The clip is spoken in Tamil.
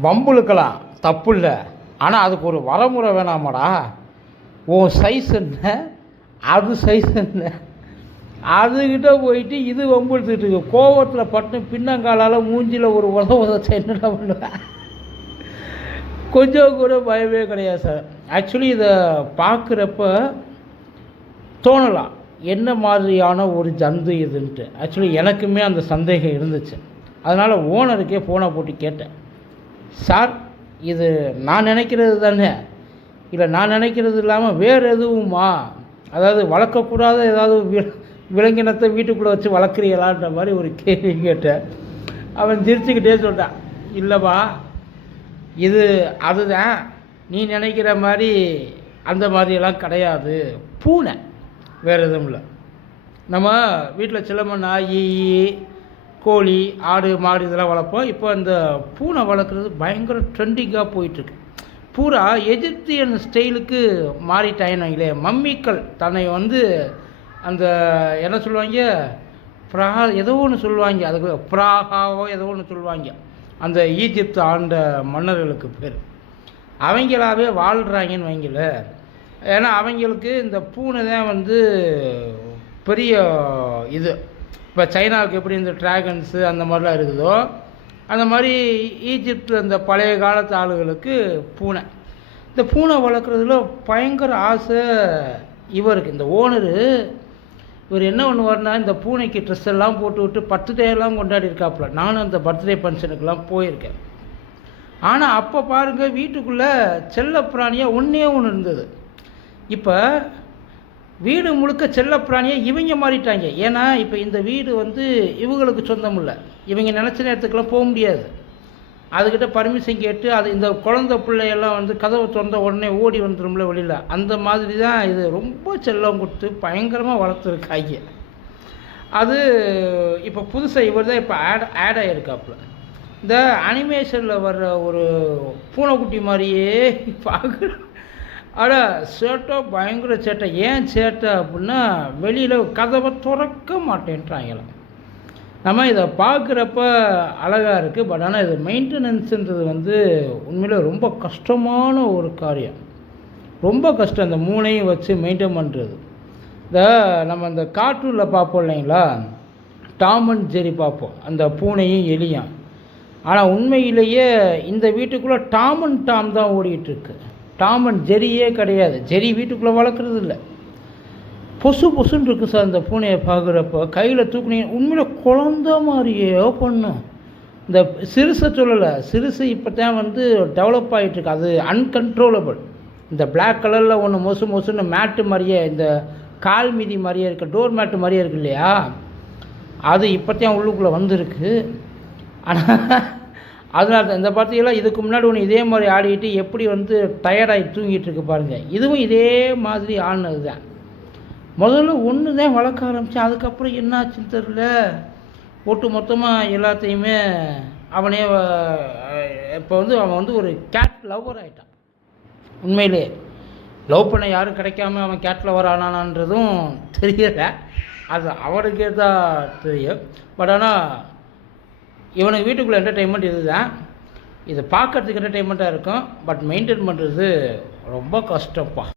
வம்புழுக்கலாம் தப்பு இல்லை ஆனால் அதுக்கு ஒரு வரமுறை வேணாமாடா. உன் சைஸ் என்ன? அது சைஸ் என்ன? அதுக்கிட்ட போயிட்டு இது வம்புழுத்துக்கிட்டு இருக்கு. கோவத்தில் பட்டு பின்னங்காலால் மூஞ்சியில் ஒரு உத உதச்ச என்னடா பண்ணுவேன் கொஞ்சம் கூட பயமே கிடையாது சார் ஆக்சுவலி இதை பார்க்குறப்ப தோணலாம். என்ன மாதிரியான ஒரு ஜந்து இதுன்ட்டு. ஆக்சுவலி எனக்குமே அந்த சந்தேகம் இருந்துச்சு. அதனால் ஓனருக்கே ஃபோனை போட்டு கேட்டேன். சார் இது நான் நினைக்கிறது தானே? இல்லை நான் நினைக்கிறது இல்லாமல் வேறு எதுவுமா? அதாவது வளர்க்கக்கூடாத ஏதாவது வி விலங்கினத்தை வீட்டுக்குள்ளே வச்சு வளர்க்குறீங்களான்ற மாதிரி ஒரு கேள்வி கேட்டேன். அவன் சிரிச்சுக்கிட்டே சொல்லிட்டான் இல்லைப்பா இது அதுதான். நீ நினைக்கிற மாதிரி அந்த மாதிரியெல்லாம் கிடையாது. பூனை. வேறு எதுவும் இல்லை. நம்ம வீட்டில் சிலம்ப நாய் ஈ, கோழி ஆடு மாடு இதெல்லாம் வளர்ப்போம். இப்போ இந்த பூனை வளர்க்குறது பயங்கர ட்ரெண்டிங்காக போயிட்டுருக்கு. பூரா எஜிப்தியன் ஸ்டைலுக்கு மாறிட்டாயினாங்களே மம்மிக்கள் தன்னை வந்து அந்த என்ன சொல்லுவாங்க ப்ரா ஏதோ ஒன்று சொல்லுவாங்க. அதுக்கு ப்ராகாவோ ஏதோ ஒன்று சொல்லுவாங்க. அந்த ஈஜிப்து ஆண்ட மன்னர்களுக்கு பேர். அவங்களாவே வாழ்கிறாங்கன்னு வைங்கள. ஏன்னா அவங்களுக்கு இந்த பூனை தான் வந்து பெரிய இது. இப்போ சைனாவுக்கு எப்படி இந்த ட்ராகன்ஸு அந்த மாதிரிலாம் இருக்குதோ அந்த மாதிரி ஈஜிப்ட் அந்த பழைய காலத்து ஆளுகளுக்கு பூனை. இந்த பூனை வளர்க்குறதுல பயங்கர ஆசை இவருக்கு இந்த ஓனரு இவர் என்ன பண்ணுவார்னா இந்த பூனைக்கு ட்ரெஸ் எல்லாம் போட்டு விட்டு பர்த்டேலாம் கொண்டாடி இருக்காப்புல. நானும் அந்த பர்த்டே ஃபங்க்ஷனுக்கெல்லாம் போயிருக்கேன். ஆனால் அப்போ பாருங்கள் வீட்டுக்குள்ளே செல்ல பிராணியாக ஒன்றே ஒன்று இருந்தது. இப்போ வீடு முழுக்க செல்லப்பிராணியை இவங்க மாறிட்டாங்க. ஏன்னா இப்போ இந்த வீடு வந்து இவங்களுக்கு சொந்தம் இல்லை இவங்க நினச்ச நேரத்துக்கெல்லாம் போக முடியாது. அதுக்கிட்ட பர்மிஷன் கேட்டு அது இந்த குழந்த பிள்ளையெல்லாம் வந்து கதவை திறந்த உடனே ஓடி வந்துடும்ல வெளியில். அந்த மாதிரி தான் இது ரொம்ப செல்லம் கொடுத்து பயங்கரமாக வளர்த்துருக்காங்க. அது இப்போ புதுசாக இவர் தான் இப்போ ஆட் ஆட் ஆகிருக்காப்புல இந்த அனிமேஷனில் வர்ற ஒரு பூனைக்குட்டி மாதிரியே பார்க்குற ஆனால் சேட்டை பயங்கர சேட்டை. ஏன் சேட்டை அப்படின்னா வெளியில் கதவை திறக்க மாட்டேன்றாங்களாம். நம்ம இதை பார்க்குறப்ப அழகாக இருக்குது பட் ஆனால் இது மெயின்டெனன்ஸுன்றது வந்து உண்மையிலே ரொம்ப கஷ்டமான ஒரு காரியம். ரொம்ப கஷ்டம். இந்த மூணையும் வச்சு மெயின்டைன் பண்ணுறது இந்த நம்ம இந்த கார்ட்டூனில் பார்ப்போம் இல்லைங்களா? டாம் அண்ட் ஜெரி பார்ப்போம். அந்த பூனையும் எலியும். ஆனால் உண்மையிலேயே இந்த வீட்டுக்குள்ளே டாம் அண்ட் டாம் தான் ஓடிட்டுருக்கு டாம் அண்ட் ஜெரியே கிடையாது. ஜெரி வீட்டுக்குள்ளே வளர்க்குறது இல்லை. பொசு பொசுன்னு இருக்கு சார் இந்த பூனையை பார்க்குறப்ப கையில் தூக்குனீங்க உண்மையில் குழந்த மாதிரியே பண்ணும் இந்த சிறுசை சொல்லலை சிறுசு இப்போ தான் வந்து டெவலப் ஆகிட்டுருக்கு அது அன்கன்ட்ரோலபிள் இந்த பிளாக் கலரில் ஒன்று மொசு மொசுன்னு மேட்டு மாதிரியே இந்த கால் மீதி மாதிரியே இருக்குது டோர் மேட்டு மாதிரியே இருக்கு இல்லையா? அது இப்போத்தான் உள்ளுக்குள்ளே வந்திருக்கு. ஆனால் அதனால தான் இந்த பார்த்தீங்களா இதுக்கு முன்னாடி ஒன்று இதே மாதிரி ஆடிக்கிட்டு எப்படி வந்து டயர்டாகி தூங்கிட்டு இருக்கு பாருங்கள் இதுவும் இதே மாதிரி ஆடினது தான் முதல்ல ஒன்று தான் வளர்க்க ஆரம்பித்தேன் அதுக்கப்புறம் என்னாச்சுன்னு தெரில ஒட்டு மொத்தமாக எல்லாத்தையுமே அவனே இப்போ வந்து அவன் வந்து ஒரு கேட் லவ்வர் ஆகிட்டான் உண்மையிலே. லவ் பண்ண யாரும் கிடைக்காம அவன் கேட் லவர் ஆனானான்றதும் தெரியல. அது அவனுக்கே தான் தெரியும். பட் ஆனால் இவனுக்கு வீட்டுக்குள்ளே என்டர்டெயின்மெண்ட் இதுதான். இது பார்க்குறதுக்கு என்டர்டெயின்மெண்ட்டாக இருக்கும் பட் மெயின்டைன் பண்ணுறது ரொம்ப கஷ்டம்ப்பா.